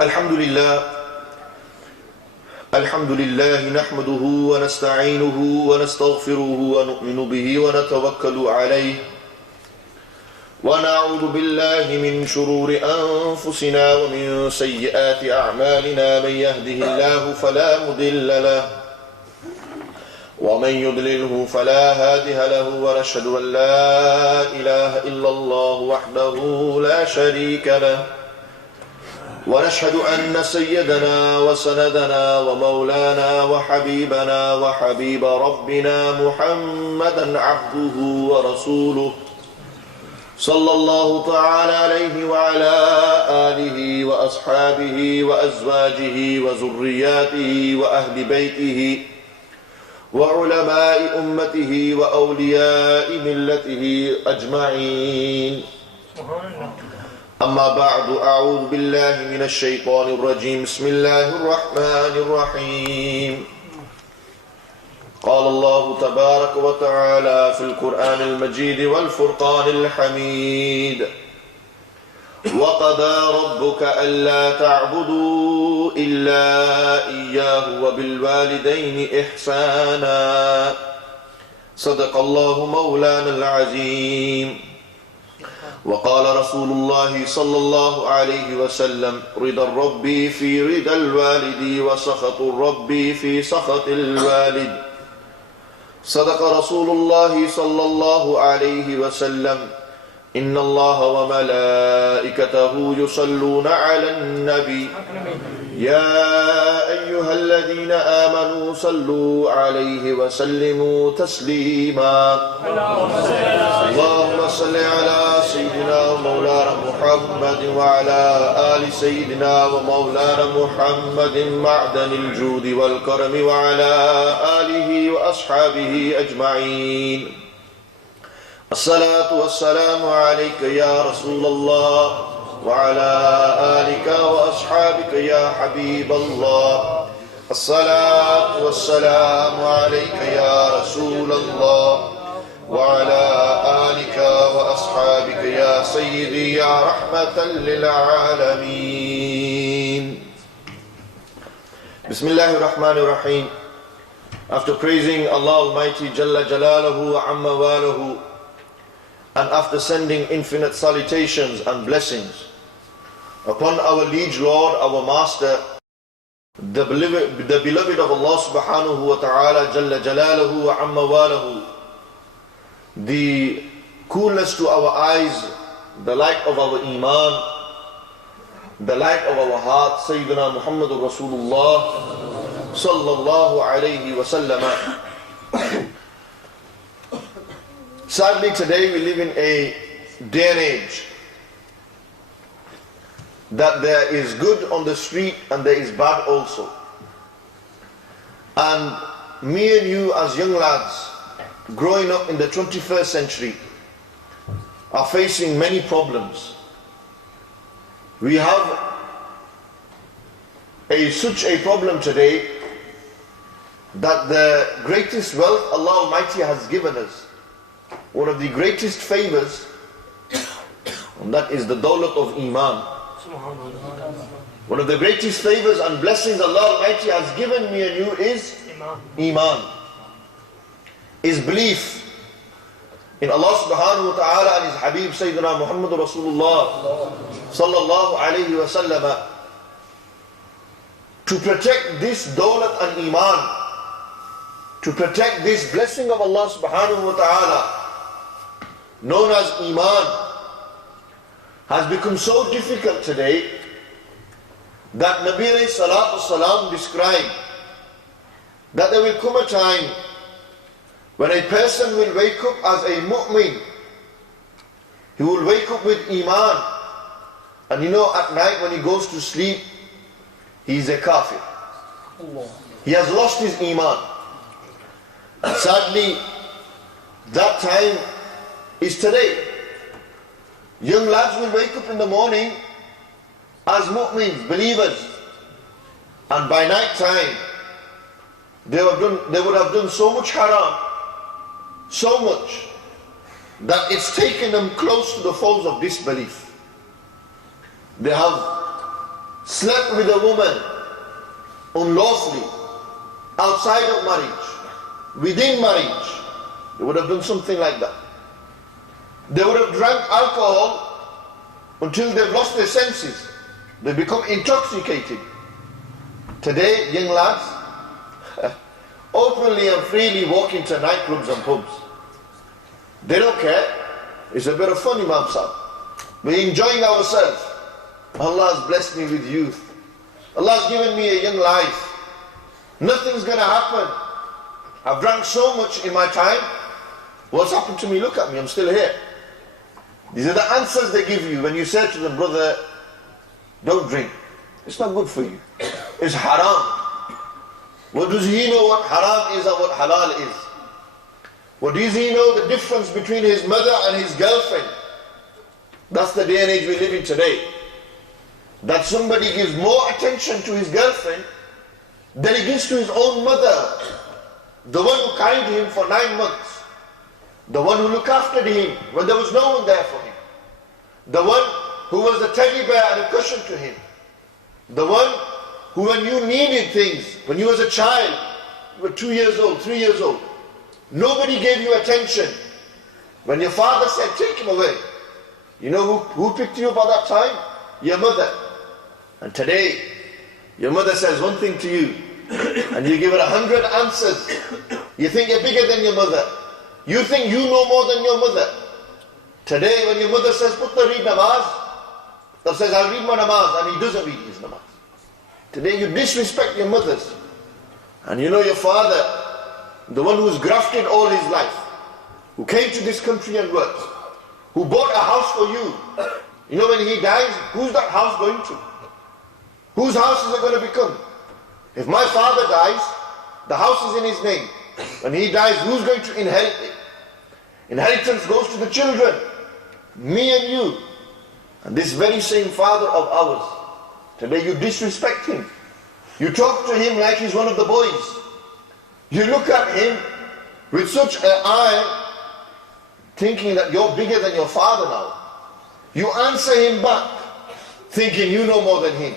الحمد لله نحمده ونستعينه ونستغفره ونؤمن به ونتوكل عليه ونعوذ بالله من شرور أنفسنا ومن سيئات أعمالنا من يهده الله فلا مضل له ومن يضلله فلا هادي له ونشهد أن لا إله إلا الله وحده لا شريك له ونشهد أن سيدنا وسندنا ومولانا وحبيبنا وحبيب ربنا محمدا عبده ورسوله صلى الله تعالى عليه وعلى آله وأصحابه وأزواجه وذرياته وأهل بيته وعلماء أمته وأولياء ملته أجمعين أما بعد أعوذ بالله من الشيطان الرجيم بسم الله الرحمن الرحيم قال الله تبارك وتعالى في القرآن المجيد والفرقان الحميد وقضى ربك ألا تعبدوا إلا إياه وبالوالدين إحسانا صدق الله مولانا العظيم وقال رسول الله صلى الله عليه وسلم رضا الرب في رضا الوالد وسخط الرب في سخط الوالد صدق رسول الله صلى الله عليه وسلم إن الله وملائكته يصلون على النبي يا أيها الذين آمنوا صلوا عليه وسلموا تسليما اللهم صل على سيدنا ومولانا محمد وعلى آل سيدنا ومولانا محمد معدن الجود والكرم وعلى آله وأصحابه أجمعين الصلاة والسلام عليك يا رسول الله وعلى آلك وأصحابك يا حبيب الله الصلاة والسلام عليك يا رسول الله وعلى آلك وأصحابك يا سيدي يا رحمة للعالمين بسم الله الرحمن الرحيم. After praising Allah Almighty Jalla Jalaluhu wa Amma Walahu, and after sending infinite salutations and blessings upon our liege Lord, our Master, the beloved of Allah Subhanahu wa Ta'ala Jalla Jalaluhu wa Amma Walahu, the coolness to our eyes, the light of our Iman, the light of our heart, Sayyidina Muhammad Rasulullah Sallallahu Alaihi Wasallam. Sadly, today we live in a day and age that there is good on the street and there is bad also. And me and you as young lads growing up in the 21st century are facing many problems. We have such a problem today that the greatest wealth Allah Almighty has given us, one of the greatest favors, and that is the dawlat of Iman. One of the greatest favors and blessings Allah Almighty has given me and you is Iman, is belief in Allah Subhanahu wa Ta'ala and His Habib Sayyidina Muhammad Rasulullah Sallallahu Alaihi Wasallam. To protect this dawlat and Iman, to protect this blessing of Allah Subhanahu wa Ta'ala known as Iman, has become so difficult today that Nabi alayhi salatu salam described that there will come a time when a person will wake up as a mu'min. He will wake up with Iman, and you know, at night when he goes to sleep, he is a kafir. He has lost his Iman. And sadly, that time is today. Young lads will wake up in the morning as mu'mins, believers, and by night time they would have done so much haram, so much that it's taken them close to the folds of disbelief. They have slept with a woman unlawfully, outside of marriage, within marriage, they would have done something like that. They would have drank alcohol until they've lost their senses. They become intoxicated. Today, young lads openly and freely walk into nightclubs and pubs. They don't care. It's a bit of fun, Imam Sahib. We're enjoying ourselves. Allah has blessed me with youth. Allah has given me a young life. Nothing's going to happen. I've drank so much in my time. What's happened to me? Look at me, I'm still here. These are the answers they give you when you say to them, brother, don't drink. It's not good for you. It's haram. What does he know what haram is and what halal is? What does he know the difference between his mother and his girlfriend? That's the day and age we live in today. That somebody gives more attention to his girlfriend than he gives to his own mother. The one who carried him for 9 months. The one who looked after him when there was no one there for him. The one who was the teddy bear and a cushion to him. The one who, when you needed things, when you was a child, you were 2 years old, 3 years old, nobody gave you attention. When your father said, take him away, you know who picked you up at that time? Your mother. And today, your mother says one thing to you, and you give her 100 answers. You think you're bigger than your mother. You think you know more than your mother. Today, when your mother says, Putta, read namaz, that says, I'll read my namaz, and he doesn't read his namaz. Today, you disrespect your mothers. And you know your father, the one who's grafted all his life, who came to this country and worked, who bought a house for you. You know when he dies, who's that house going to? Whose house is it going to become? If my father dies, the house is in his name. When he dies, who's going to inherit it? Inheritance goes to the children, me and you. And this very same father of ours, today you disrespect him. You talk to him like he's one of the boys. You look at him with such an eye, thinking that you're bigger than your father now. You answer him back, thinking you know more than him.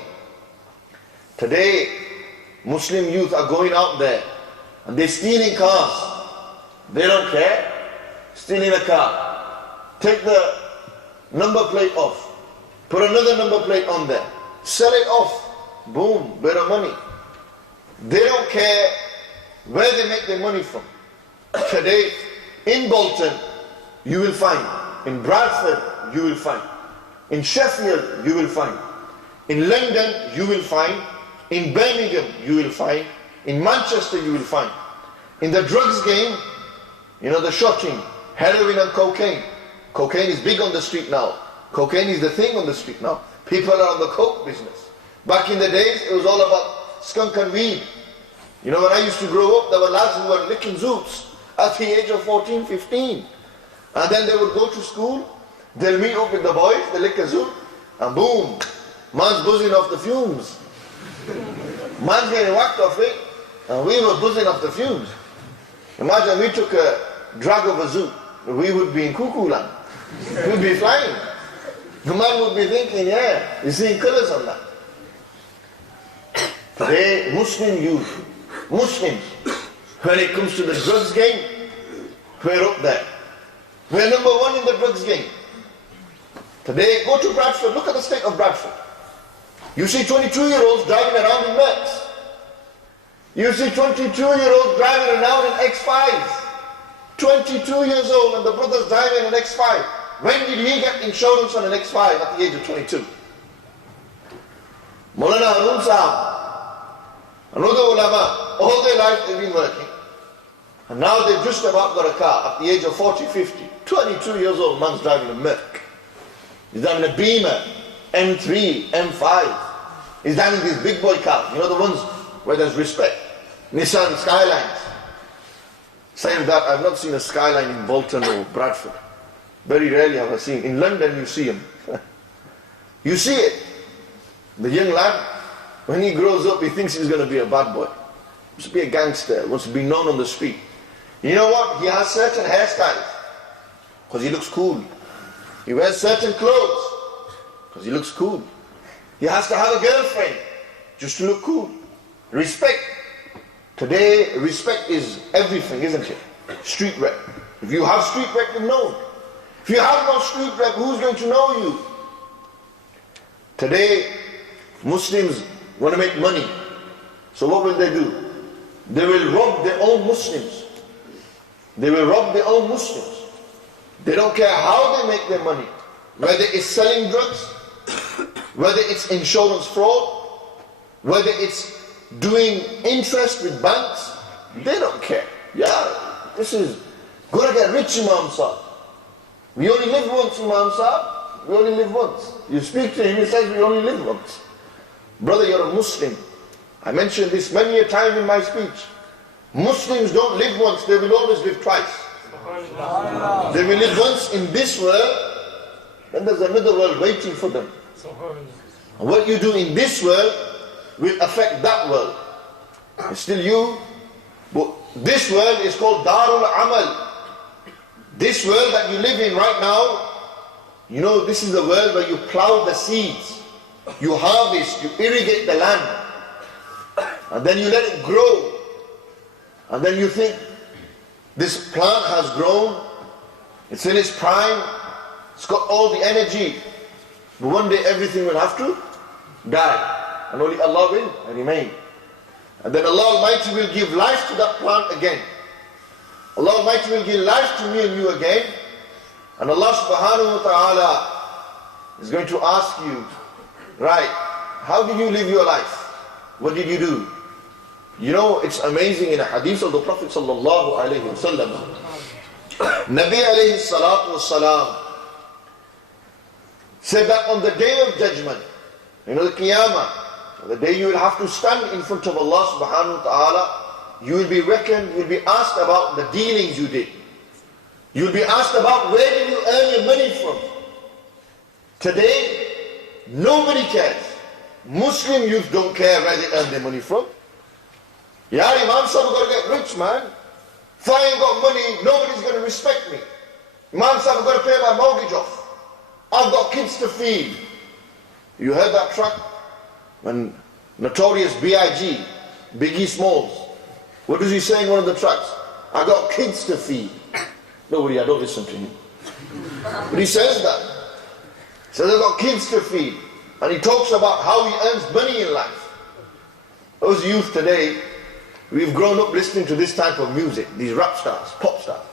Today, Muslim youth are going out there and they're stealing cars. They don't care. Stealing a car. Take the number plate off. Put another number plate on there. Sell it off. Boom, bit of money. They don't care where they make their money from. Today, in Bolton, you will find. In Bradford, you will find. In Sheffield, you will find. In London, you will find. In Birmingham, you will find. In Manchester, you will find. In the drugs game, you know, the shocking, heroin and cocaine. Cocaine is big on the street now. Cocaine is the thing on the street now. People are on the coke business. Back in the days, it was all about skunk and weed. You know, when I used to grow up, there were lads who were licking zoops at the age of 14, 15. And then they would go to school, they'll meet up with the boys, they lick a zoop, and boom, man's buzzing off the fumes. Man's getting whacked off it, and we were buzzing off the fumes. Imagine we took a drag of a zoop, we would be in cuckoo land. We'd be flying. The man would be thinking, yeah, you're seeing colours on that. Today, Muslim youth, Muslims, when it comes to the drugs game, we're up there. We're number one in the drugs game. Today, go to Bradford, look at the state of Bradford. You see 22-year-olds driving around in Mercs. You see 22-year-olds driving around in X5s. 22 years old and the brother's driving an X5. When did he get insurance on an X5 at the age of 22? Maulana Harun Sahab, another ulama, all their life they've been working. And now they've just about got a car at the age of 40, 50. 22 years old, man's driving a Merc. He's driving a Beamer, M3, M5. He's driving these big boy cars, you know, the ones where there's respect. Nissan Skylines. Saying that, I've not seen a Skyline in Bolton or Bradford. Very rarely have I seen. In London you see them. You see it. The young lad, when he grows up, he thinks he's going to be a bad boy. He wants to be a gangster, wants to be known on the street. You know what? He has certain hairstyles because he looks cool. He wears certain clothes because he looks cool. He has to have a girlfriend just to look cool. Respect. Today, respect is everything, isn't it? Street rep. If you have street rep, you're known. If you have no street rep, who's going to know you? Today, Muslims want to make money. So what will they do? They will rob their own Muslims. They will rob their own Muslims. They don't care how they make their money. Whether it's selling drugs, whether it's insurance fraud, whether it's doing interest with banks, they don't care. Yeah, this is, gotta get rich, Imam Sahib. We only live once, Imam Sahib. We only live once. You speak to him, he says we only live once. Brother, you're a Muslim. I mentioned this many a time in my speech. Muslims don't live once, they will always live twice. They will live once in this world, then there's another world waiting for them. And what you do in this world will affect that world. It's still you, but this world is called Darul Amal. This world that you live in right now, you know, this is the world where you plow the seeds, you harvest, you irrigate the land, and then you let it grow, and then you think, this plant has grown, it's in its prime, it's got all the energy, but one day everything will have to die, and only Allah will remain. And then Allah Almighty will give life to that plant again. Allah Almighty will give life to me and you again, and Allah subhanahu wa ta'ala is going to ask you, right, how did you live your life? What did you do? You know, it's amazing in a hadith of the Prophet sallallahu alayhi wa sallam. Nabi alayhi salatu wasalam said that on the day of judgment, you know, the Qiyamah, the day you will have to stand in front of Allah subhanahu wa ta'ala, you will be reckoned, you will be asked about the dealings you did. You will be asked about where did you earn your money from. Today, nobody cares. Muslim youth don't care where they earn their money from. Yeah, Imam Sahib, got to get rich, man. If I ain't got money, nobody's going to respect me. Imam Sahib, I've got to pay my mortgage off. I've got kids to feed. You heard that track? When notorious B.I.G., Biggie Smalls, what does he say in one of the tracks? I got kids to feed. Nobody, I don't listen to him. But he says that. He says, I got kids to feed. And he talks about how he earns money in life. Those youth today, we've grown up listening to this type of music, these rap stars, pop stars.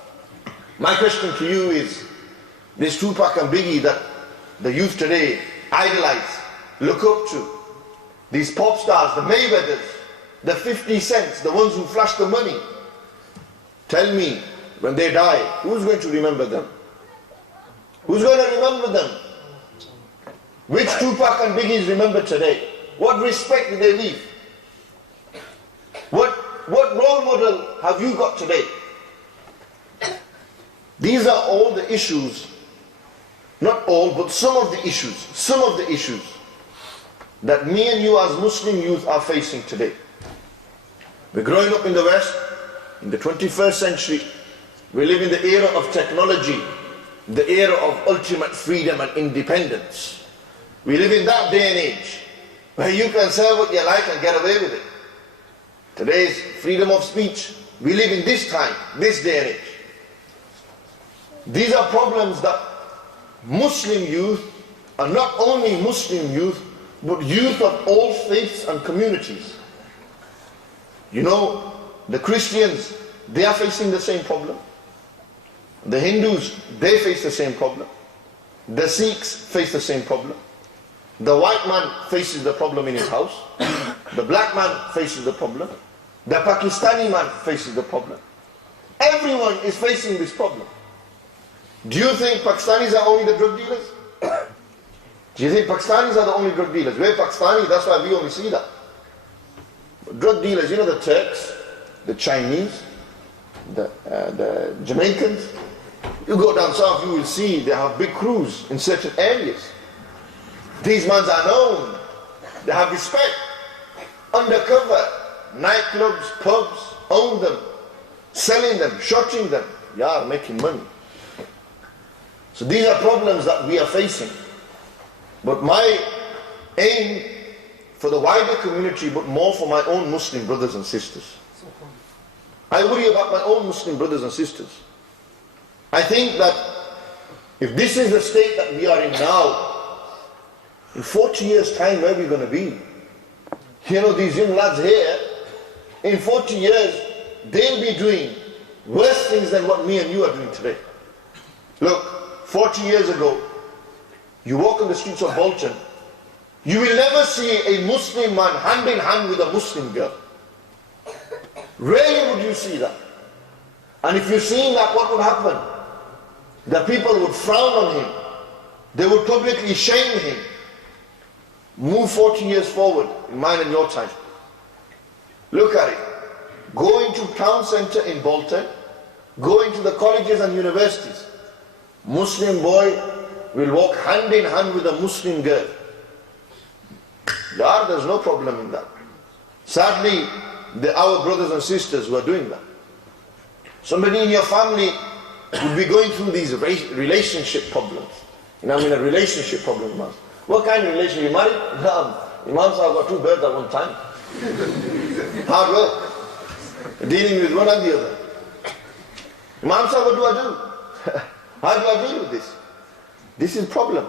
My question to you is, this Tupac and Biggie that the youth today idolize, look up to, these pop stars, the Mayweathers, the 50 cents, the ones who flash the money, tell me, when they die, who's going to remember them? Who's going to remember them? Which Tupac and Biggie is remembered today? What respect do they leave? What role model have you got today? These are all the issues, not all, but some of the issues that me and you as Muslim youth are facing today. We're growing up in the West, in the 21st century. We live in the era of technology, the era of ultimate freedom and independence. We live in that day and age where you can say what you like and get away with it. Today's freedom of speech. We live in this time, this day and age. These are problems that Muslim youth, and not only Muslim youth, but youth of all faiths and communities. You know, the Christians, they are facing the same problem. The Hindus, they face the same problem. The Sikhs face the same problem. The white man faces the problem in his house. The black man faces the problem. The Pakistani man faces the problem. Everyone is facing this problem. Do you think Pakistanis are only the drug dealers? Do you think Pakistanis are the only drug dealers? We're Pakistani, that's why we only see that. Drug dealers, you know, the Turks, the Chinese, the Jamaicans. You go down south, you will see they have big crews in certain areas. These men are known. They have respect. Undercover, nightclubs, pubs, own them, selling them, shotting them. Yeah, making money. So these are problems that we are facing. But my aim for the wider community, but more for my own Muslim brothers and sisters. I worry about my own Muslim brothers and sisters. I think that if this is the state that we are in now, in 40 years' time, where are we going to be? You know, these young lads here, in 40 years, they'll be doing worse things than what me and you are doing today. Look, 40 years ago, you walk on the streets of Bolton, you will never see a Muslim man hand in hand with a Muslim girl. Rarely would you see that. And if you're seeing that, what would happen? The people would frown on him. They would publicly shame him. Move 40 years forward in mine and your time. Look at it. Go into town centre in Bolton. Go into the colleges and universities. Muslim boy will walk hand in hand with a Muslim girl. There's no problem in that. Sadly, our brothers and sisters who are doing that. Somebody in your family would be going through these relationship problems. You know, I'm in a relationship problem, man. What kind of relationship? You married? No. Imam Sahib got two birds at one time. Hard work. Dealing with one and the other. Imam Sahib, what do I do? How do I deal with this? This is a problem.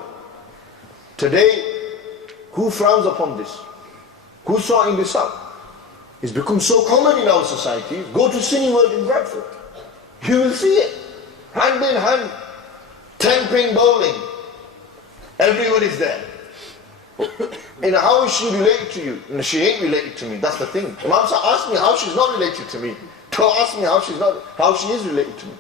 Today, who frowns upon this? Who's sorting this out? It's become so common in our society. Go to Cineworld in Bradford. You will see it. Hand in hand. 10-pin bowling. Everyone is there. And how is she related to you? No, she ain't related to me. That's the thing. Imam Sahib asked me how she's not related to me. Don't ask me how she is related to me.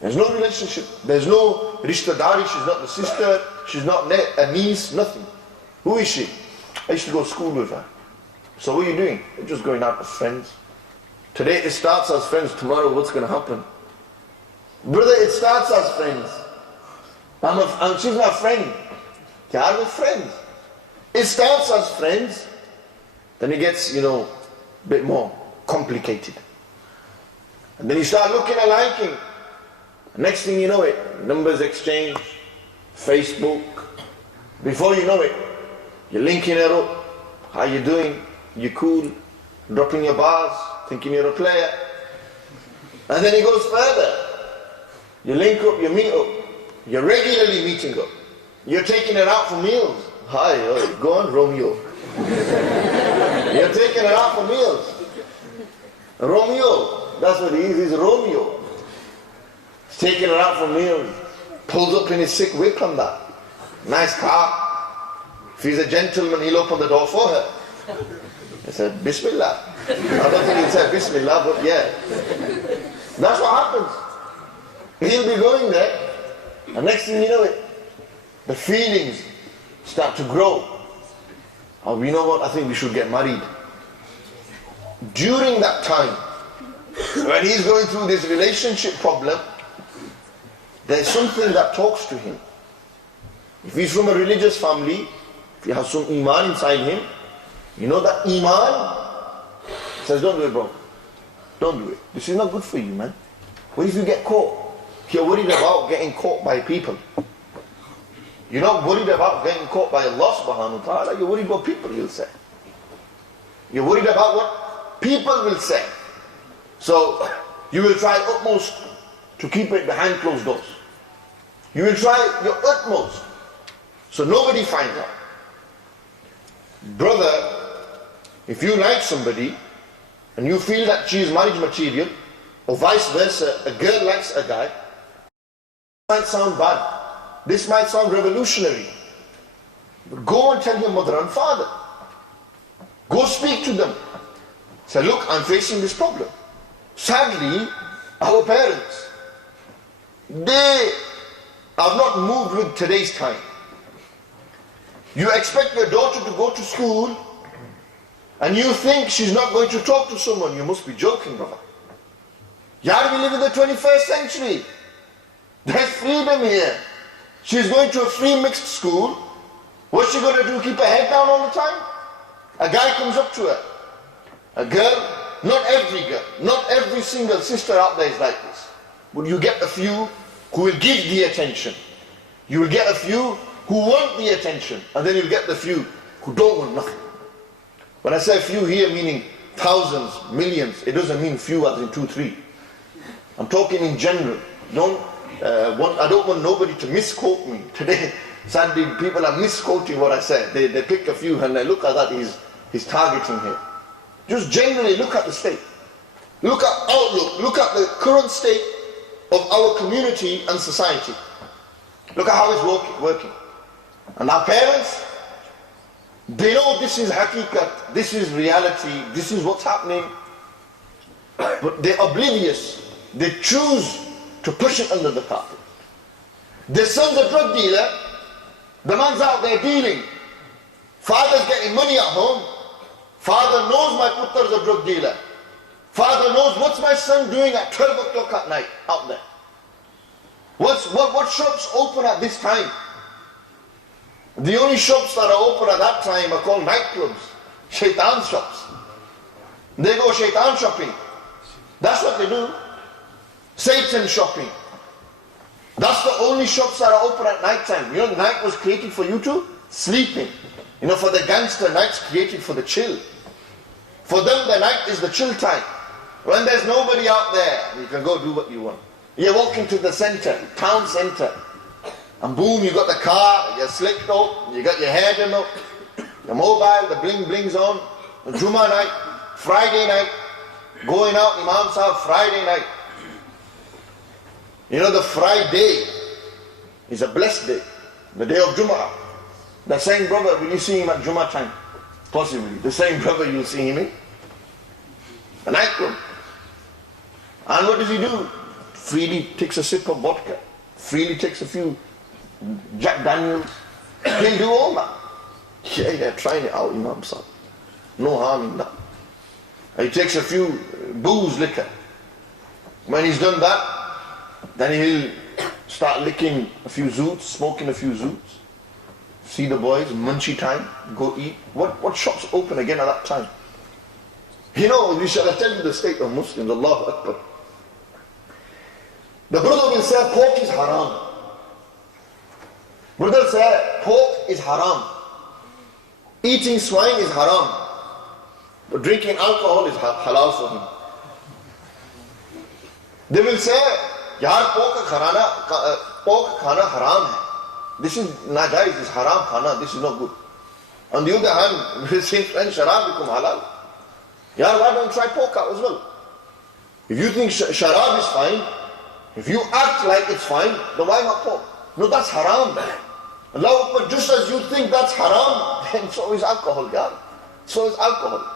There's no relationship. There's no rishtadari. She's not the sister. She's not a niece. Nothing. Who is she? I used to go to school with her. So what are you doing? We're just going out as friends. Today it starts as friends. Tomorrow what's going to happen? Brother, it starts as friends. She's my friend. Are we friends? It starts as friends. Then it gets, a bit more complicated. And then you start looking and liking. Next thing you know it, numbers exchange, Facebook. Before you know it, you're linking her up. How you doing? You cool? Dropping your bars, thinking you're a player. And then it goes further. You link up, you meet up. You're regularly meeting up. You're taking her out for meals. Hi, go on, Romeo. You're taking her out for meals. Romeo, that's what he is, he's Romeo. He's taking her out for meals. Pulls up in his sick whip and that. Nice car. If he's a gentleman, he'll open the door for her. He said, Bismillah. I don't think he'd say Bismillah, but yeah. That's what happens. He'll be going there, and next thing you know it, the feelings start to grow. Oh, you know what? I think we should get married. During that time, when he's going through this relationship problem, there's something that talks to him. If he's from a religious family, if he has some iman inside him, you know that iman says, don't do it, bro. Don't do it. This is not good for you, man. What if you get caught? You're worried about getting caught by people. You're not worried about getting caught by Allah subhanahu wa ta'ala. You're worried what people will say. You're worried about what people will say. So you will try utmost to keep it behind closed doors. You will try your utmost so nobody finds out. Brother, if you like somebody and you feel that she is marriage material, or vice versa, a girl likes a guy, this might sound bad. This might sound revolutionary. But go and tell your mother and father. Go speak to them. Say, look, I'm facing this problem. Sadly, our parents, they have not moved with today's time. You expect your daughter to go to school and you think she's not going to talk to someone. You must be joking, brother. Yar, we live in the 21st century. There's freedom here. She's going to a free mixed school. What's she going to do? Keep her head down all the time? A guy comes up to her. A girl, not every girl, not every single sister out there is like this. But you get a few who will give the attention. You will get a few who want the attention, and then you'll get the few who don't want nothing. When I say few here, meaning thousands, millions, it doesn't mean few as in 2, 3. I'm talking in general. I don't want nobody to misquote me. Today, sadly, people are misquoting what I said. They pick a few and they look at that, he's targeting here. Just generally look at the state. Look at outlook. Look at the current state of our community and society. Look at how it's working. And our parents, they know this is haqiqat, this is reality, this is what's happening. But they're oblivious. They choose to push it under the carpet. Their son's a drug dealer. The man's out there dealing. Father's getting money at home. Father knows my putter's a drug dealer. Father knows what's my son doing at 12 o'clock at night out there. What shops open at this time? The only shops that are open at that time are called nightclubs, shaitan shops. They go shaitan shopping. That's what they do. Satan shopping. That's the only shops that are open at night time. You know, night was created for you to sleeping. You know, for the gangster, night's created for the chill. For them, the night is the chill time. When there's nobody out there, you can go do what you want. You're walking to the center, town center, and boom, you got the car, you're slicked up, you got your hair done up, the mobile, the bling bling's on, Jummah night, Friday night, going out, Imam Sahib, Friday night. You know, the Friday is a blessed day, the day of Jummah. The same brother, will you see him at Jummah time? Possibly. The same brother, you'll see him in the nightclub. And what does he do? Freely takes a sip of vodka, freely takes a few Jack Daniels. He'll do all that. Yeah, trying it out, Imam Sahib. No harm in that. He takes a few booze, liquor. When he's done that, then he'll start licking a few zoots, smoking a few zoots. See the boys, munchy time, go eat. What shops open again at that time? You know, shall I tell you the state of Muslims, Allahu Akbar. The brother will say pork is haram. Brother say pork is haram. Eating swine is haram. But drinking alcohol is halal for him. They will say, yaar pork khana haram hai. This is najaiz, this is haram khana, this is not good. On the other hand, since when sharab become halal? Yaar, why don't try pork out as well? If you think sharab is fine, if you act like it's fine, then why not pork? No, that's haram. Allah, but just as you think that's haram, then so is alcohol, yaar. So is alcohol.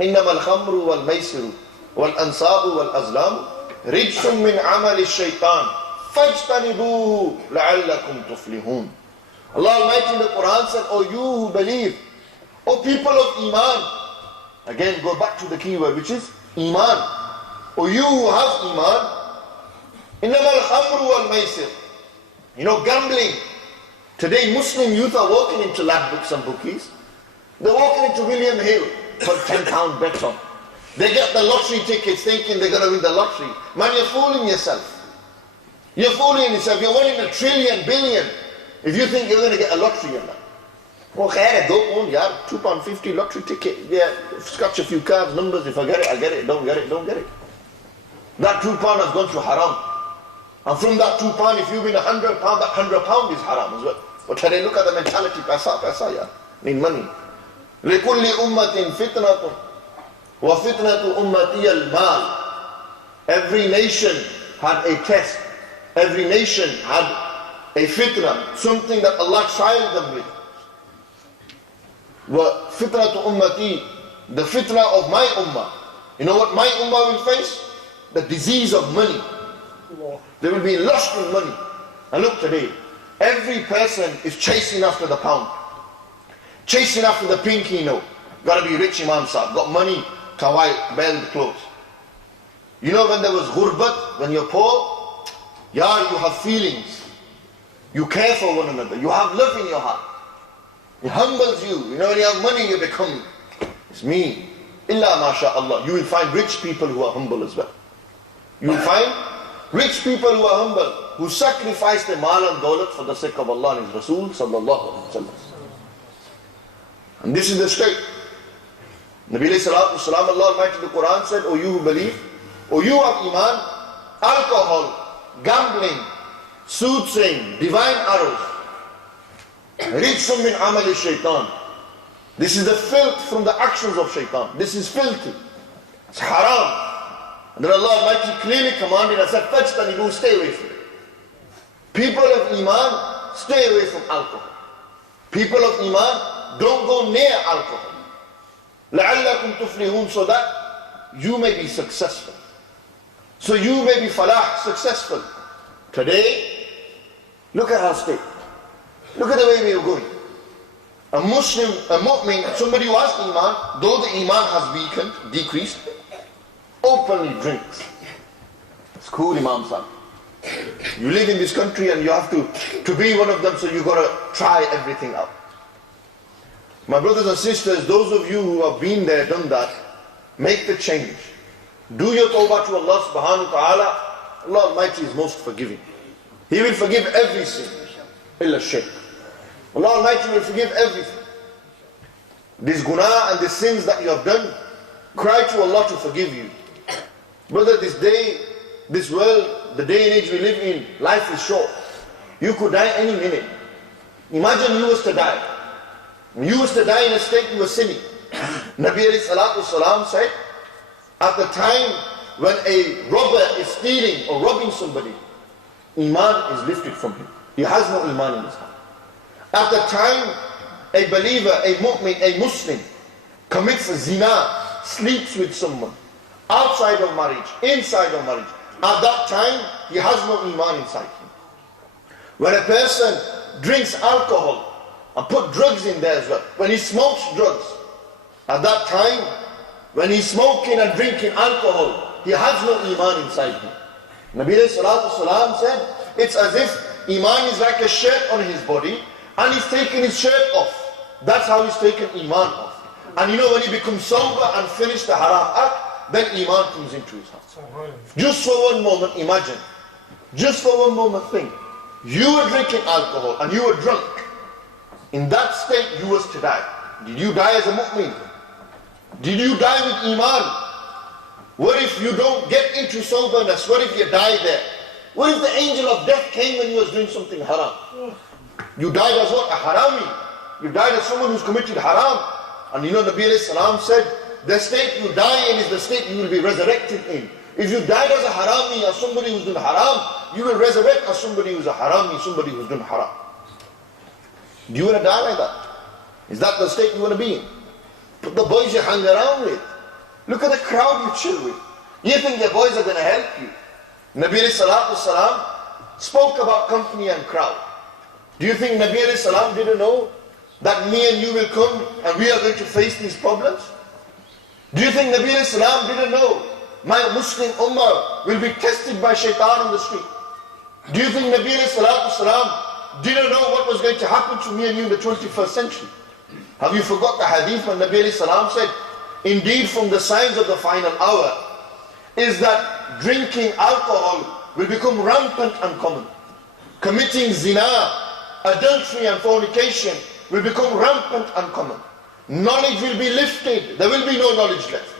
إنما الخمر والميسر والأنصاب والأزلام رجس من عمل الشيطان فاجتنبوه لعلكم تفلحون. Allah Almighty in the Quran said, "O you who believe, O people of Iman," again go back to the key word, which is Iman. O you who have Iman, إنما الخمر والميسر. You know, gambling. Today Muslim youth are walking into lab books and bookies. They're walking into William Hill for £10 bet on. They get the lottery tickets thinking they're going to win the lottery. Man, you're fooling yourself. You're fooling yourself. You're winning a trillion, billion. If you think you're going to get a lottery on that. Oh, khair, don't own, yaar. £2.50 lottery ticket. Yeah, scratch a few cards, numbers. If I get it, I get it. Don't get it, don't get it. That £2 has gone to haram. And from that £2, if you win £100, that £100 is haram as well. But today, look at the mentality. Paisa, yaar. Need money. لكل أمة فتنة وفتنة أمتي المال. Every nation had a test. Every nation had a fitna, something that Allah tried them with. وفتنة أمتي, the fitna of my ummah. You know what my ummah will face? The disease of money. They will be lost in money. And look today, every person is chasing after the pound. Chasing after the pinky note. Got to be rich, Imam Sahib. Got money to buy belt clothes. You know when there was ghurbat, when you're poor, yaar, you have feelings. You care for one another. You have love in your heart. It humbles you. You know when you have money, you become, it's me. Illa mashallah. You will find rich people who are humble as well. You will find Rich people who are humble, who sacrifice their mal and dawlat for the sake of Allah and His Rasul sallallahu alaihi wasallam. And this is the state. Nabi alayhi salatu wasalam, Allah Almighty in the Quran said, O you who believe, O you of Iman, alcohol, gambling, soothsaying, divine arrows, rijsum min amali shaitan. This is the filth from the actions of shaitan. This is filthy. It's haram. And then Allah Almighty clearly commanded us that fajtanibu, stay away from it. People of Iman, stay away from alcohol. People of Iman, don't go near alcohol. لَعَلَّكُمْ تُفْلِحُونَ, so that you may be successful. So you may be falah, successful. Today, look at our state. Look at the way we are going. A Muslim, a mu'min, somebody who has Iman, though the Iman has weakened, decreased, openly drinks. It's cool, Imam Sahib. You live in this country and you have to be one of them, so you've got to try everything out. My brothers and sisters, those of you who have been there, done that, make the change. Do your tawbah to Allah subhanahu wa ta'ala. Allah Almighty is most forgiving. He will forgive every sin. Illa shirk. Allah Almighty will forgive everything. This guna and the sins that you have done, cry to Allah to forgive you. Brother, this day, this world, the day and age we live in, life is short. You could die any minute. Imagine you was to die. You was to die in a state you were sinning. Nabi alayhi salatu salam said, at the time when a robber is stealing or robbing somebody, Iman is lifted from him. He has no Iman in his heart. At the time a believer, a mu'min, a Muslim commits a zina, sleeps with someone, outside of marriage, inside of marriage, at that time he has no Iman inside him. When a person drinks alcohol and put drugs in there as well, when he smokes drugs, at that time, when he's smoking and drinking alcohol, he has no Iman inside him. Nabi sallallahu alaihi wasallam said, it's as if Iman is like a shirt on his body and he's taking his shirt off. That's how he's taken Iman off. And you know, when he becomes sober and finished the haram act, then Iman comes into his heart. Just for one moment, imagine. Just for one moment, think. You were drinking alcohol and you were drunk. In that state, you was to die. Did you die as a mu'min? Did you die with Iman? What if you don't get into soberness? What if you die there? What if the angel of death came when you was doing something haram? You died as what? A harami. You died as someone who's committed haram. And you know, Nabi alayhi salam said, the state you die in is the state you will be resurrected in. If you died as a harami, as somebody who's doing haram, you will resurrect as somebody who's a harami, somebody who's doing haram. Do you want to die like that? Is that the state you want to be in? But the boys you hang around with, look at the crowd you chill with. You think your boys are going to help you? Nabi alayhi salatu salam spoke about company and crowd. Do you think Nabi alayhi salam didn't know that me and you will come and we are going to face these problems? Do you think Nabi alayhi salam didn't know my Muslim ummah will be tested by shaitan on the street? Do you think Nabi alayhi salatu salam didn't know what was going to happen to me and you in the 21st century? Have you forgot the hadith when Nabi alayhi salam said, indeed from the signs of the final hour is that drinking alcohol will become rampant and common. Committing zina, adultery and fornication will become rampant and common. Knowledge will be lifted, there will be no knowledge left.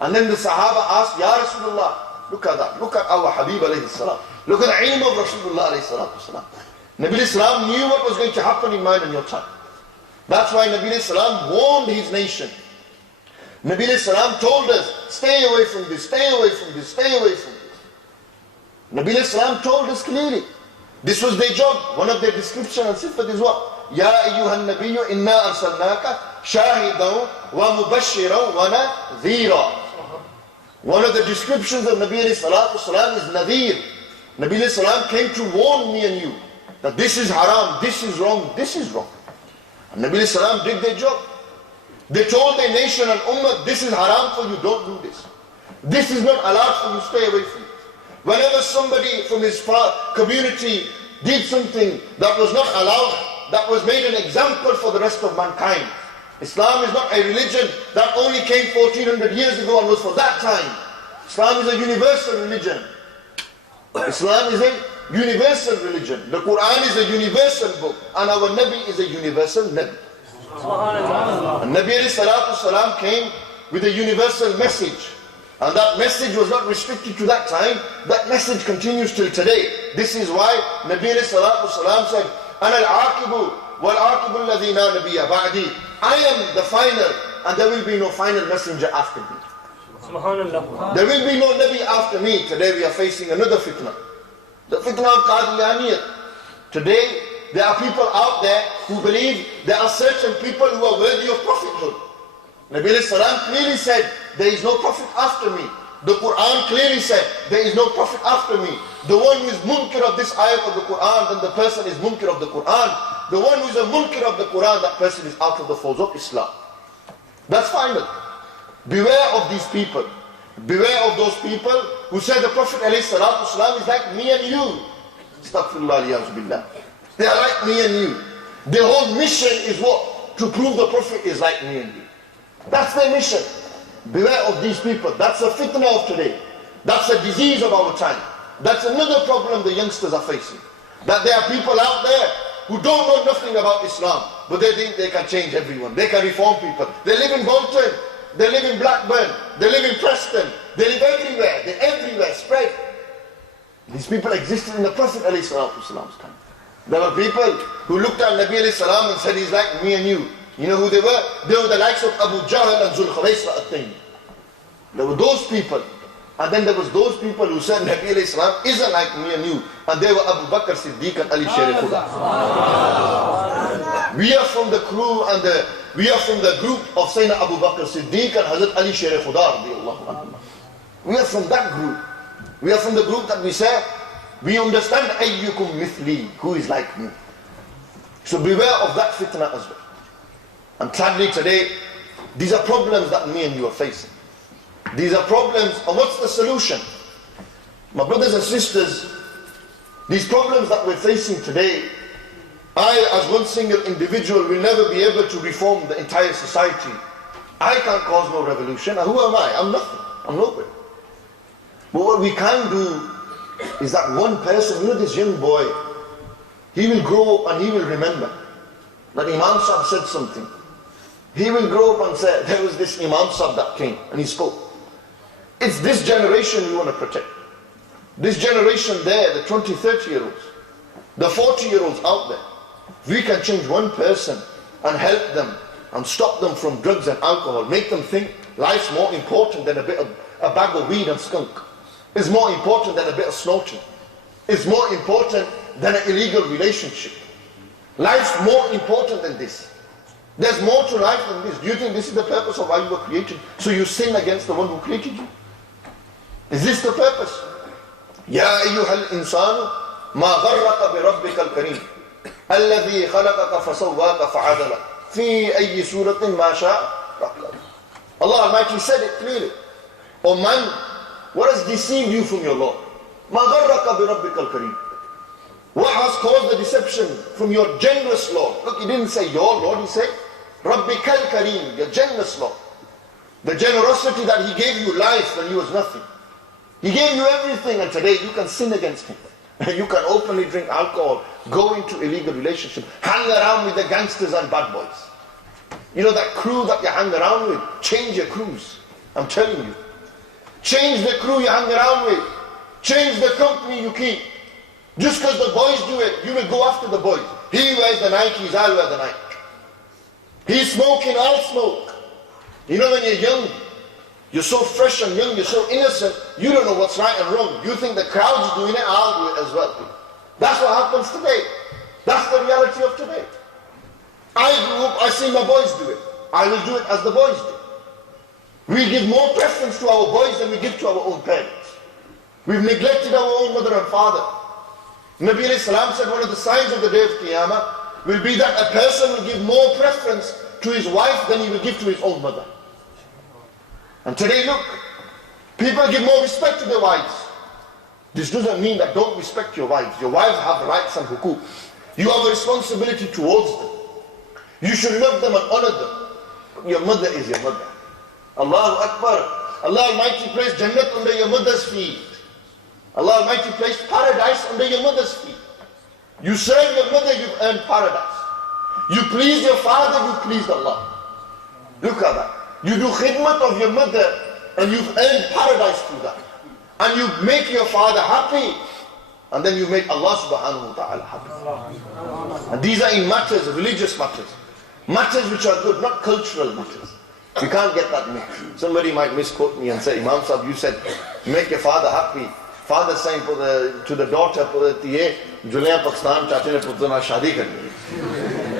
And then the Sahaba asked, Ya Rasulullah, look at that, look at our Habib alayhi salam, look at the ilm of Rasulullah alayhi salatu salam. Nabi alayhi salam knew what was going to happen in mine and your time. That's why Nabi alayhi salam warned his nation. Nabi alayhi salam told us, stay away from this, stay away from this, stay away from this. Nabi alayhi salam told us clearly. This was their job. One of their description and sifat is what? Ya ayyuhan nabiyyu inna arsalnaka shahidan wa mubashiran wa nadhira. One of the descriptions of Nabi alayhi salatu salam is nadhir. Nabi alayhi salam came to warn me and you that this is haram, this is wrong, this is wrong. And Nabi alayhi salam did their job. They told their nation and ummah, this is haram for you, don't do this. This is not allowed for you, stay away from it. Whenever somebody from his community did something that was not allowed, that was made an example for the rest of mankind. Islam is not a religion that only came 1400 years ago and was for that time. Islam is a universal religion. Islam is a universal religion. The Quran is a universal book. And our Nabi is a universal Nabi. And Nabi alayhi salatu salam came with a universal message. And that message was not restricted to that time. That message continues till today. This is why Nabi alayhi salatu salam said, أَنَا الْعَاقِبُ وَالْعَاقِبُ الَّذِي لَا نَبِيَّ بَعْدِي. I am the final, and there will be no final messenger after me. There will be no Nabi after me. Today we are facing another fitna. The fitna of Qadiyaniyat. Today there are people out there who believe there are certain people who are worthy of prophethood. Nabi alayhi salam clearly said, there is no prophet after me. The Quran clearly said, there is no prophet after me. The one who is munkir of this ayat of the Quran, then the person is munkir of the Quran. The one who is a munkir of the Quran, that person is out of the folds of Islam. That's final. Beware of these people. Beware of those people who said the Prophet ﷺ is like me and you. Astaghfirullah billah. They are like me and you. Their whole mission is what? To prove the Prophet is like me and you. That's their mission. Beware of these people. That's a fitna of today. That's a disease of our time. That's another problem the youngsters are facing. That there are people out there who don't know nothing about Islam, but they think they can change everyone. They can reform people. They live in Bolton. They live in Blackburn. They live in Preston. They live everywhere. They're everywhere, spread. These people existed in the Prophet ﷺ's time. There were people who looked at Nabi ﷺ and said, he's like me and you. You know who they were? They were the likes of Abu Jahl and Zulkhuwaisra at-Taymi. There were those people. And then there was those people who said Nabi alayhi salam isn't like me and you. And they were Abu Bakr Siddiq and Ali Sher Khuda. We are from the crew and we are from the group of Sayyidina Abu Bakr Siddiq and Hazrat Ali Sher Khuda. We are from that group. We are from the group that we say, we understand ayyukum mithli, who is like me. So beware of that fitna as well. And sadly today, these are problems that me and you are facing. These are problems, and what's the solution? My brothers and sisters, these problems that we're facing today, I as one single individual will never be able to reform the entire society. I can't cause no revolution. Who am I? I'm nothing. I'm nobody. But what we can do is that one person, you know this young boy, he will grow up and he will remember that Imam Sahib said something. He will grow up and say, there was this Imam Sahib that came and he spoke. It's this generation we want to protect. This generation there, the 20, 30-year-olds, the 40-year-olds out there. We can change one person and help them and stop them from drugs and alcohol. Make them think life's more important than a bag of weed and skunk. It's more important than a bit of snorting. It's more important than an illegal relationship. Life's more important than this. There's more to life than this. Do you think this is the purpose of why you were created? So you sin against the one who created you? Is this the purpose? Ya ayyuhal insanu ma gharraka bi rabbika al-kareem alladhi khalaqaka fasawwaka fa'adala fi ayyi suratin ma sha'a rakkab. Allah Almighty said it clearly. O man, what has deceived you from your Lord? Ma gharraka bi rabbika al-kareem. What has caused the deception from your generous Lord? Look, he didn't say your Lord, he said Rabbika al-Kareem, your generous Lord. The generosity that he gave you life when you was nothing. He gave you everything, and today you can sin against him. You can openly drink alcohol, go into illegal relationship, hang around with the gangsters and bad boys. You know that crew that you hang around with? Change your crews. I'm telling you. Change the crew you hang around with. Change the company you keep. Just because the boys do it, you will go after the boys. He wears the Nikes, I'll wear the Nike. He's smoking, I'll smoke. You know when you're young, you're so fresh and young, you're so innocent, you don't know what's right and wrong. You think the crowd's doing it, I'll do it as well. That's what happens today. That's the reality of today. I grew up, I see my boys do it. I will do it as the boys do. We give more preference to our boys than we give to our own parents. We've neglected our own mother and father. Nabi alayhi salam said one of the signs of the day of Qiyamah will be that a person will give more preference to his wife than he will give to his own mother. And today, look, people give more respect to their wives. This doesn't mean that don't respect your wives. Your wives have rights and hukuk. You have a responsibility towards them. You should love them and honor them. But your mother is your mother. Allahu Akbar. Allah Almighty placed Jannat under your mother's feet. Allah Almighty placed paradise under your mother's feet. You serve your mother, you've earned paradise. You please your father, you pleased Allah. Look at that. You do khidmat of your mother and you've earned paradise through that. And you make your father happy. And then you make Allah subhanahu wa ta'ala happy. And these are in matters, religious matters. Matters which are good, not cultural matters. You can't get that mixed. Somebody might misquote me and say, Imam Sahib, you said, make your father happy. Father saying to the daughter, Julian Pakistan, chache ne putra na shadi karni.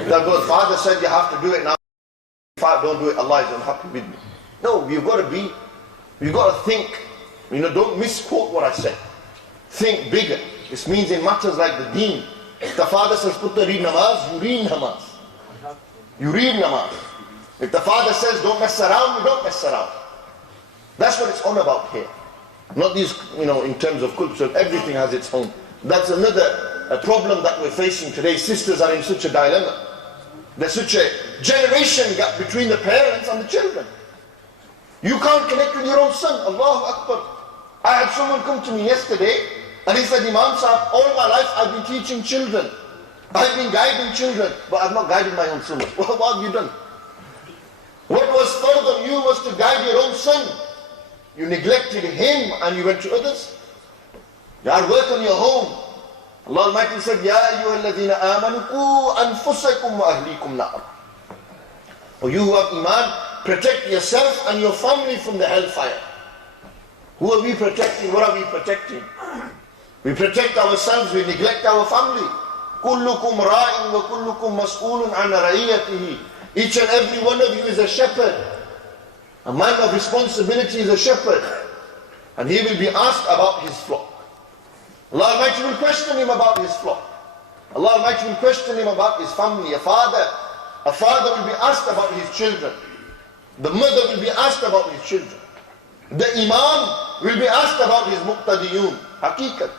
The father said, you have to do it now. If I don't do it, Allah is unhappy with me. No, you've got to think. Don't misquote what I said. Think bigger. This means in matters like the deen. If the father says, putra read namaz, you read namaz. You read namaz. If the father says, don't mess around, you don't mess around. That's what it's on about here. Not these, in terms of culture, everything has its own. That's another problem that we're facing today. Sisters are in such a dilemma. There's such a generation gap between the parents and the children. You can't connect with your own son. Allahu Akbar. I had someone come to me yesterday and he said, Imam Sahib, all my life I've been teaching children. I've been guiding children, but I've not guided my own son. What have you done? What was further on you was to guide your own son. You neglected him and you went to others. You had work on your home. Allah Almighty said, Ya ayyuhalladhina amanu qu anfusakum wa ahlikum nar. O you who have iman, protect yourself and your family from the hellfire. Who are we protecting? What are we protecting? We protect ourselves, we neglect our family. Kullukum ra'in wa kullukum mas'ulun an ra'iyatihi. Each and every one of you is a shepherd. A man of responsibility is a shepherd. And he will be asked about his flock. Allah Almighty will question him about his flock. Allah Almighty will question him about his family. A father will be asked about his children. The mother will be asked about his children. The imam will be asked about his muqtadiyun. Haqiqat.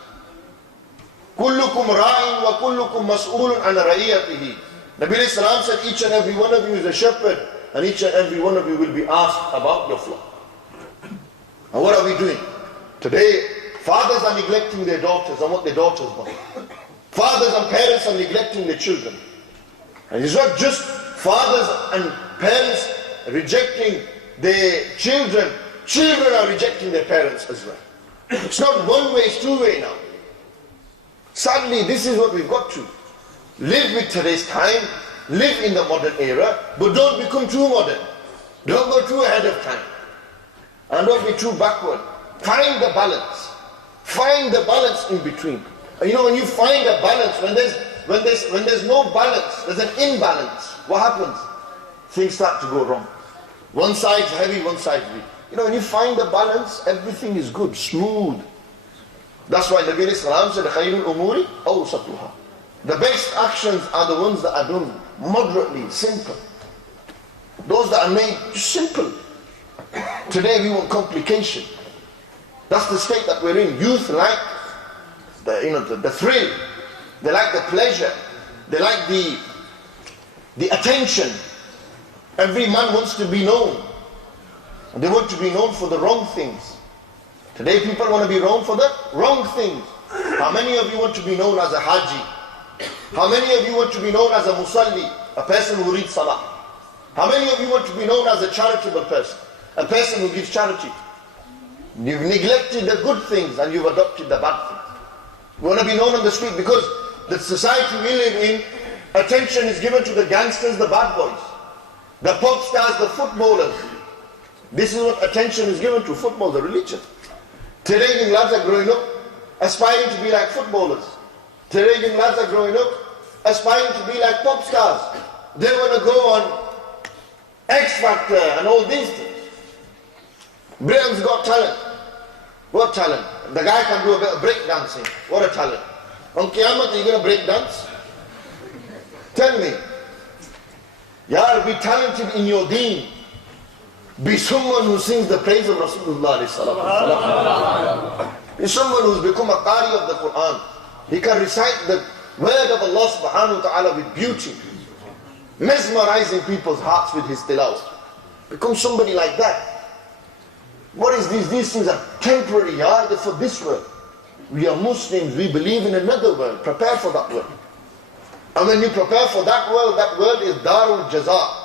Kullukum ra'in wa kullukum mas'ulun an ra'iyatihi. Nabi Islam said each and every one of you is a shepherd and each and every one of you will be asked about your flock. And what are we doing? Today, fathers are neglecting their daughters and what their daughters want. Fathers and parents are neglecting their children. And it's not just fathers and parents rejecting their children. Children are rejecting their parents as well. It's not one way, it's two way now. Sadly, this is what we've got to. Live with today's time, live in the modern era, but don't become too modern. Don't go too ahead of time. And don't be too backward. Find the balance. Find the balance in between. And when you find a balance, when there's no balance, there's an imbalance, what happens? Things start to go wrong. One side's heavy, one side's weak. When you find the balance, everything is good, smooth. That's why Nabi Islam said, Khayrul umuri awsatuha. The best actions are the ones that are done moderately, simple. Those that are made simple. Today we want complication. That's the state that we're in. Youth like the thrill. They like the pleasure. They like the attention. Every man wants to be known. And they want to be known for the wrong things. Today people want to be known for the wrong things. How many of you want to be known as a haji? How many of you want to be known as a musalli, a person who reads salah? How many of you want to be known as a charitable person, a person who gives charity? You've neglected the good things and you've adopted the bad things. You want to be known on the street because the society we live in, attention is given to the gangsters, the bad boys, the pop stars, the footballers. This is what attention is given to football, the religion. Today young lads are growing up aspiring to be like footballers. Today young lads are growing up aspiring to be like pop stars. They want to go on X Factor and all these things. Britain's got talent. What talent? The guy can do a bit of break dancing. What a talent. On Qiyamah, are you going to break dance? Tell me. Yaar, be talented in your deen. Be someone who sings the praise of Rasulullah. Be someone who's become a qari of the Quran. He can recite the word of Allah subhanahu wa ta'ala with beauty, mesmerizing people's hearts with his tilawah. Become somebody like that. What is these? These things are temporary, yaar. They're for this world. We are Muslims, we believe in another world. Prepare for that world. And when you prepare for that world is Darul Jaza.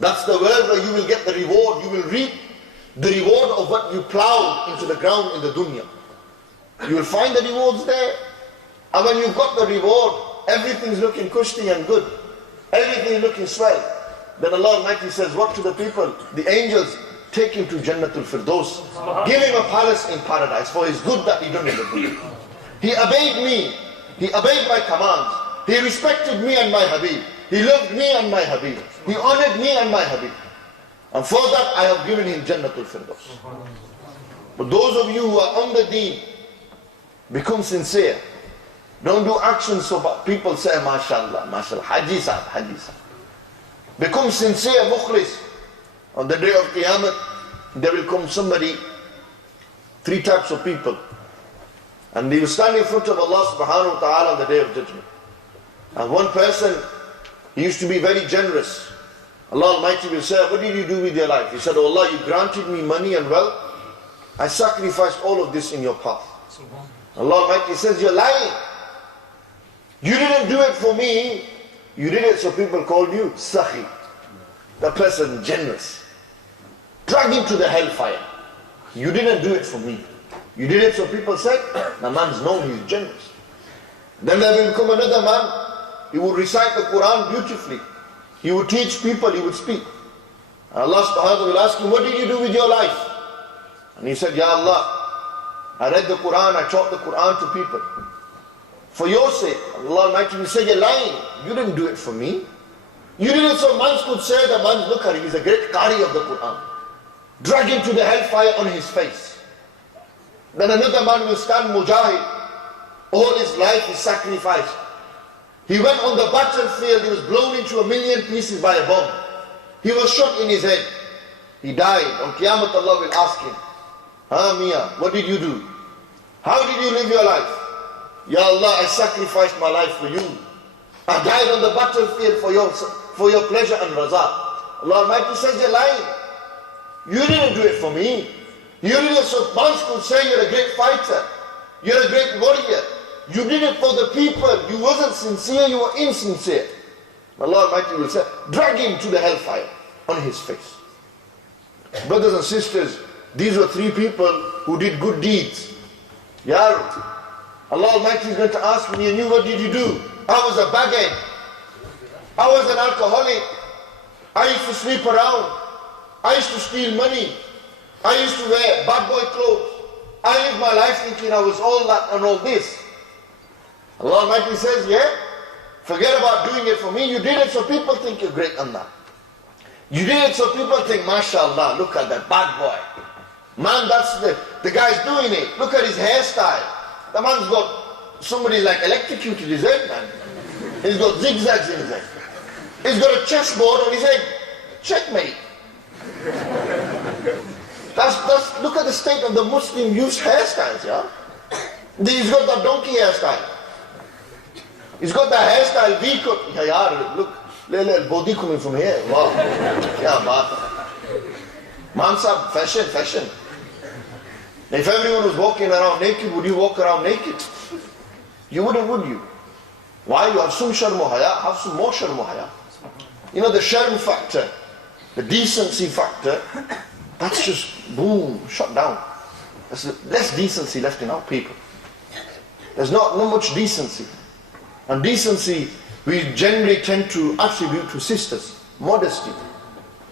That's the world where you will get the reward. You will reap the reward of what you plowed into the ground in the dunya. You will find the rewards there. And when you've got the reward, everything's looking cushy and good. Everything is looking swell. Then Allah Almighty says, what to the people? The angels, take him to Jannatul Firdaus. Give him a palace in paradise for his good that he done in the dunya. He obeyed me. He obeyed my commands. He respected me and my Habib. He loved me and my Habib. He honored me and my Habib. And for that I have given him Jannatul Firdaus. But those of you who are on the deen, become sincere. Don't do actions so people say, MashaAllah, MashaAllah, Haji Sahib, Haji Sahib. Become sincere, mukhlis. On the day of Qiyamah, there will come somebody, 3 types of people. And they will stand in front of Allah subhanahu wa ta'ala on the day of judgment. And one person, he used to be very generous. Allah Almighty will say, what did you do with your life? He said, oh Allah, you granted me money and wealth. I sacrificed all of this in your path. Allah Almighty says, you're lying. You didn't do it for me. You did it so people called you Sakhi. The person generous. Drag him to the hellfire. You didn't do it for me. You did it so people said, the man's known, he's generous. Then there will come another man. He would recite the Quran beautifully. He would teach people, he would speak. And Allah subhanahu wa ta'ala will ask him, what did you do with your life? And he said, Ya Allah, I read the Quran, I taught the Quran to people. For your sake. Allah Almighty will say, you're lying. You didn't do it for me. You did it so man could say that man, look at him, he's a great Qari of the Quran. Drag him to the hellfire on his face. Then another man will stand mujahid. All his life is sacrificed. He went on the battlefield, he was blown into 1,000,000 pieces by a bomb. He was shot in his head. He died. On Qiyamah Allah will ask him, Mia, what did you do? How did you live your life? Ya Allah, I sacrificed my life for you. I died on the battlefield for your pleasure and raza. Allah Almighty says, you're lying. You didn't do it for me. You did it so man could say you're a great fighter. You're a great warrior. You did it for the people. You wasn't sincere, you were insincere. Allah Almighty will say, drag him to the hellfire on his face. Brothers and sisters, these were 3 people who did good deeds. Ya Allah Almighty is going to ask me and you, what did you do? I was a baghead. I was an alcoholic. I used to sleep around. I used to steal money. I used to wear bad boy clothes. I lived my life thinking I was all that and all this. Allah Almighty says, yeah, forget about doing it for me. You did it so people think you're great on that. You did it so people think, MashaAllah, look at that bad boy. Man, that's the guy's doing it. Look at his hairstyle. The man's got, somebody like electrocuted his head, man. He's got zigzags in his head. He's got a chessboard on his head. Checkmate. Look at the state of the Muslim youth's hairstyles, yeah? He's got that donkey hairstyle. He's got that hairstyle V-cut. Yeah, look, little body coming from here. Wow. Yeah, baat. Man sab, fashion. If everyone was walking around naked, would you walk around naked? You wouldn't, would you? Why? You have some sharm o haya, have some more sharm o haya. You know, the sharm factor, the decency factor, that's just, boom, shut down. There's less decency left in our people. There's not much decency. And decency, we generally tend to attribute to sisters. Modesty.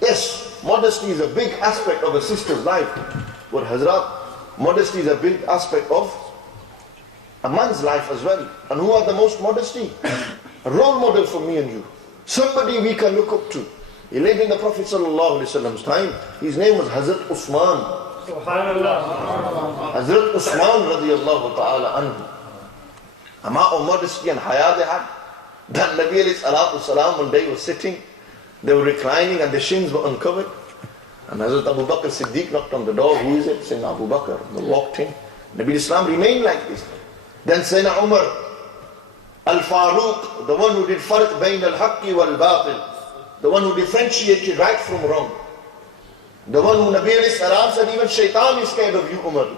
Yes, modesty is a big aspect of a sister's life. But Hazrat, modesty is a big aspect of a man's life as well. And who are the most modesty? A role model for me and you. Somebody we can look up to. He lived in the Prophet ﷺ's time. His name was Hazrat Usman. Subhanallah. Hazrat Usman radiyallahu ta'ala anhu. Amount of modesty and haya they had. That Nabi alayhi salatu salam one day was sitting. They were reclining and the shins were uncovered. And Hazrat Abu Bakr Siddiq knocked on the door. Who is it? Sayyidina Abu Bakr. They walked in. Nabi Islam remained like this. Then Sayyidina Umar Al-Faruq, the one who did farq bayn al-haqqi wal-batil, the one who differentiated right from wrong, the one who Nabi alayhi salam said, even shaitan is scared of you, Umar.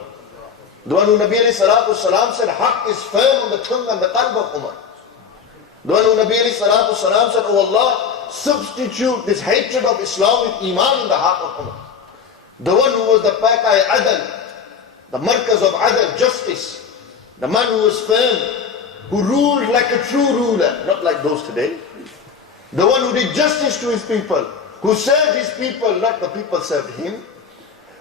The one who Nabi alayhi salatu salam said, Haqq is firm on the tongue and the qalb of Umar. The one who Nabi alayhi salatu salam said, Oh Allah, substitute this hatred of Islam with Iman in the heart of Umar. The one who was the Paqai Adal, the Markaz of Adal, justice. The man who was firm, who ruled like a true ruler, not like those today. The one who did justice to his people, who served his people, not the people served him.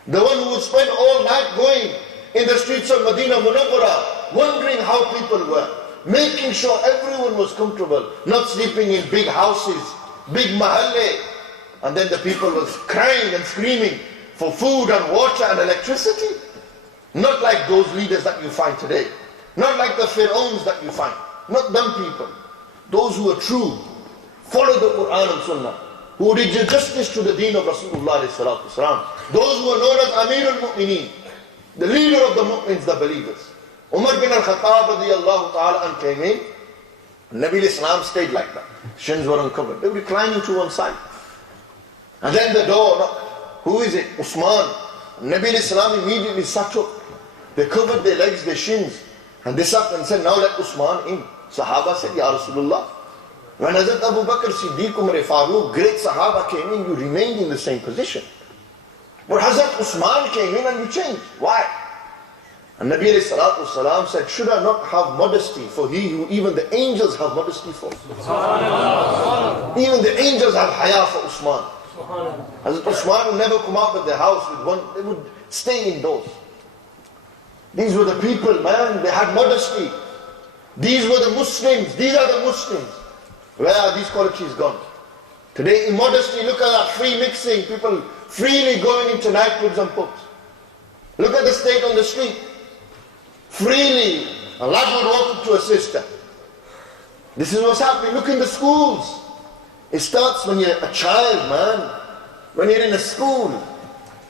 The one who would spend all night going in the streets of Medina Munawwara, wondering how people were, making sure everyone was comfortable, not sleeping in big houses, big mahalle. And then the people was crying and screaming for food and water and electricity. Not like those leaders that you find today. Not like the Pharaohs that you find. Not them people. Those who are true, follow the Quran and Sunnah, who did justice to the deen of Rasulullah sallallahu alaihi wasallam. Those who are known as Amirul Mu'mineen, the leader of the Mu'mins, the believers. Umar bin al-Khattab radiyallahu ta'ala came in. Nabi Islam stayed like that. Shins were uncovered. They were reclining to one side. And then the door knocked. Who is it? Usman. Nabi Islam immediately sat up. They covered their legs, their shins. And they sat and said, now let Usman in. Sahaba said, Ya Rasulullah. When Hazrat Abu Bakr Siddiq Umar Farooq, great Sahaba came in, you remained in the same position. But Hazrat Usman came in and you changed. Why? And Nabi sallallahu alayhi wa sallam said, should I not have modesty for he who even the angels have modesty for? Even the angels have haya for Usman. Hazrat Usman would never come out of the house with one, they would stay indoors. These were the people, man, they had modesty. These were the Muslims, these are the Muslims. Where are these qualities gone? Today, immodesty, look at that free mixing, people freely going into nightclubs and pubs. Look at the state on the street. Freely, a lad would walk up to a sister. This is what's happening. Look in the schools. It starts when you're a child, man. When you're in a school.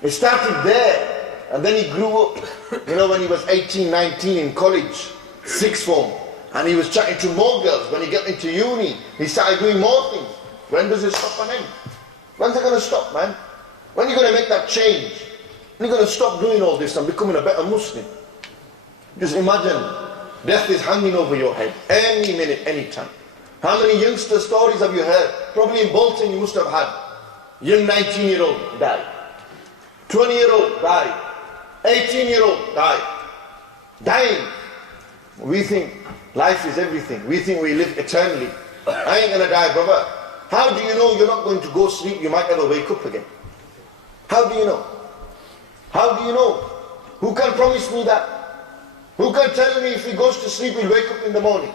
It started there. And then he grew up, you know, when he was 18, 19 in college, sixth form. And he was chatting to more girls. When he got into uni, he started doing more things. When does it stop and end? When's it going to stop, man? When are you going to make that change? When are you going to stop doing all this and becoming a better Muslim? Just imagine, death is hanging over your head any minute, any time. How many youngster stories have you heard? Probably in Bolton you must have had. Young 19-year-old died. 20-year-old died. 18-year-old died. Dying. We think life is everything. We think we live eternally. I ain't gonna die, brother. How do you know you're not going to go sleep? You might never wake up again. How do you know? How do you know? Who can promise me that? Who can tell me if he goes to sleep he'll wake up in the morning?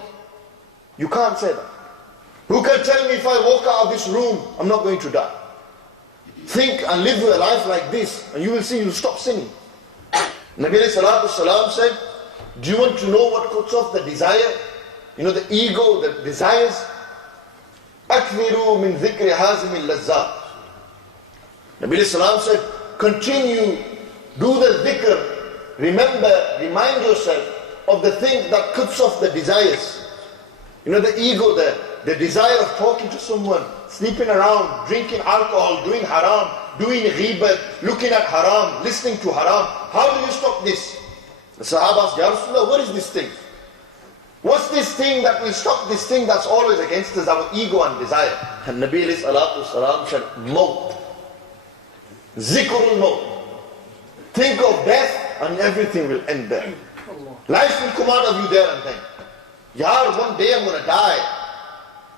You can't say that. Who can tell me if I walk out of this room I'm not going to die? Think and live your life like this and you will see you'll stop sinning. Nabi sallallahu alaihi wasallam said, do you want to know what cuts off the desire? You know, the ego, the desires? أَكْثِرُوا مِنْ ذِكْرِ هَازِمِ اللَّذَّاتِ. Nabi sallallahu said, continue, do the dhikr, remember, remind yourself of the things that cuts off the desires. You know, the ego, the desire of talking to someone, sleeping around, drinking alcohol, doing haram, doing ghibat, looking at haram, listening to haram. How do you stop this? The Sahaba asked, Ya Rasulullah, what is this thing? What's this thing that will stop this thing that's always against us, our ego and desire? And Nabi alayhi salatu wasalam said, Maut. Zikrul Maut. Think of death and everything will end there. Life will come out of you there and then. Yar, one day I'm going to die.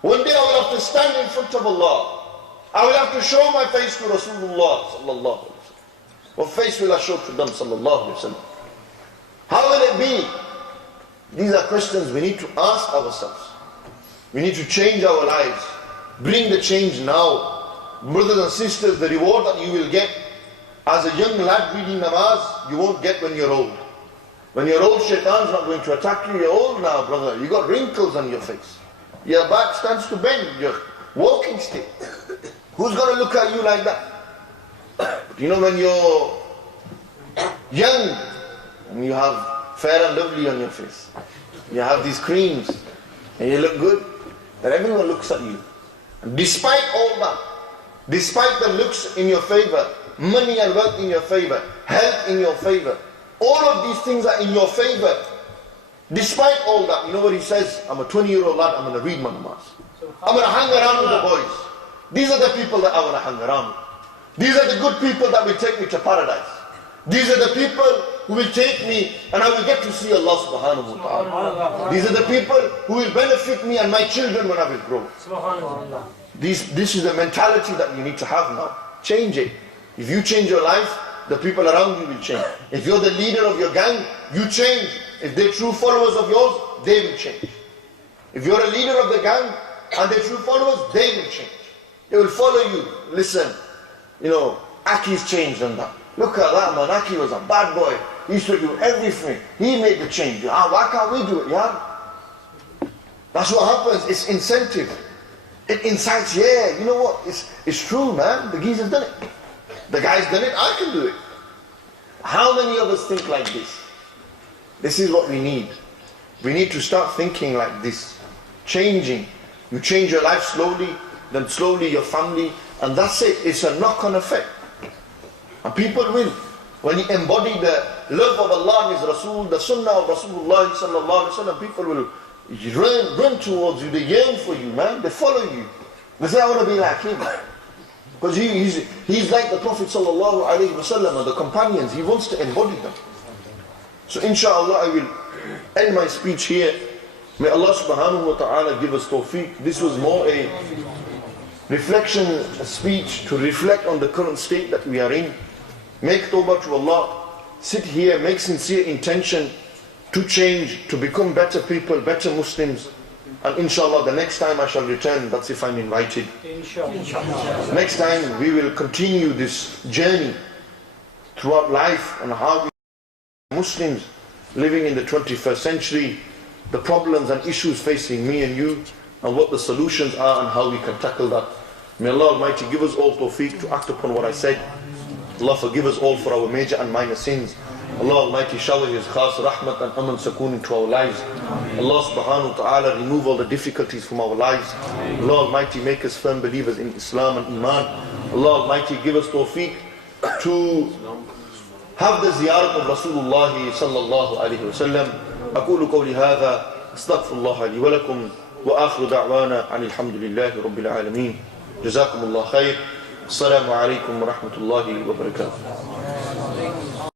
One day I will have to stand in front of Allah. I will have to show my face to Rasulullah sallallahu alaihi wasallam. What face will I show to them sallallahu alaihi wasallam? How will it be? These are questions we need to ask ourselves. We need to change our lives. Bring the change now. Brothers and sisters, the reward that you will get as a young lad reading namaz, you won't get when you're old. When you're old, shaitan's not going to attack you. You're old now, brother. You got wrinkles on your face. Your back stands to bend. You're walking stick. Who's going to look at you like that? You know, when you're young and you have fair and lovely on your face, you have these creams and you look good, then everyone looks at you. And despite all that, despite the looks in your favor, money and wealth in your favor, health in your favor, All of these things are in your favor. Despite all that, you know what he says? I'm a 20-year-old lad, I'm going to read my namaz. I'm going to hang around with the boys. These are the people that I want to hang around with. These are the good people that will take me to paradise. These are the people who will take me and I will get to see Allah subhanahu wa ta'ala. These are the people who will benefit me and my children when I will grow. This is the mentality that you need to have now. Change it. If you change your life, the people around you will change. If you're the leader of your gang, you change. If they're true followers of yours, they will change. If you're a leader of the gang and they're true followers, they will change. They will follow you. Listen, you know, Aki's changed on that. Look at that man, Aki was a bad boy. He used to do everything. He made the change. Why can't we do it, yeah? That's what happens. It's incentive. It incites, yeah, you know what? It's true, man. The geezer's done it. The guy's done it, I can do it. How many of us think like this? This is what we need. We need to start thinking like this. Changing. You change your life slowly, then slowly your family, and that's it. It's a knock-on effect. And people will. When you embody the love of Allah and His Rasul, the Sunnah of Rasulullah sallallahu alaihi wasallam, people will run towards you. They yearn for you, man. They follow you. They say, I want to be like him. Because he's like the Prophet sallallahu alaihi wasallam and the companions. He wants to embody them. So inshallah I will end my speech here. May Allah subhanahu wa ta'ala give us tawfiq. This was more a reflection, a speech to reflect on the current state that we are in. Make tawbah to Allah. Sit here, make sincere intention to change, to become better people, better Muslims. And inshallah the next time I shall return, that's if I'm invited. Inshallah. Next time we will continue this journey throughout life on how we Muslims living in the 21st century, the problems and issues facing me and you, and what the solutions are and how we can tackle that. May Allah Almighty give us all tawfiq to act upon what I said. Allah forgive us all for our major and minor sins. Allah Almighty shower His khas rahmat and aman sakoon into our lives. Allah subhanahu wa ta'ala remove all the difficulties from our lives. Allah Almighty make us firm believers in Islam and Iman. Allah Almighty give us tawfiq to have the ziyarat of Rasulullah sallallahu alayhi wa sallam. أقول قولي هذا أستغفر الله لي ولكم وآخر دعوانا عن الحمد لله رب العالمين. جزاكم الله خير. السلام عليكم ورحمة الله وبركاته.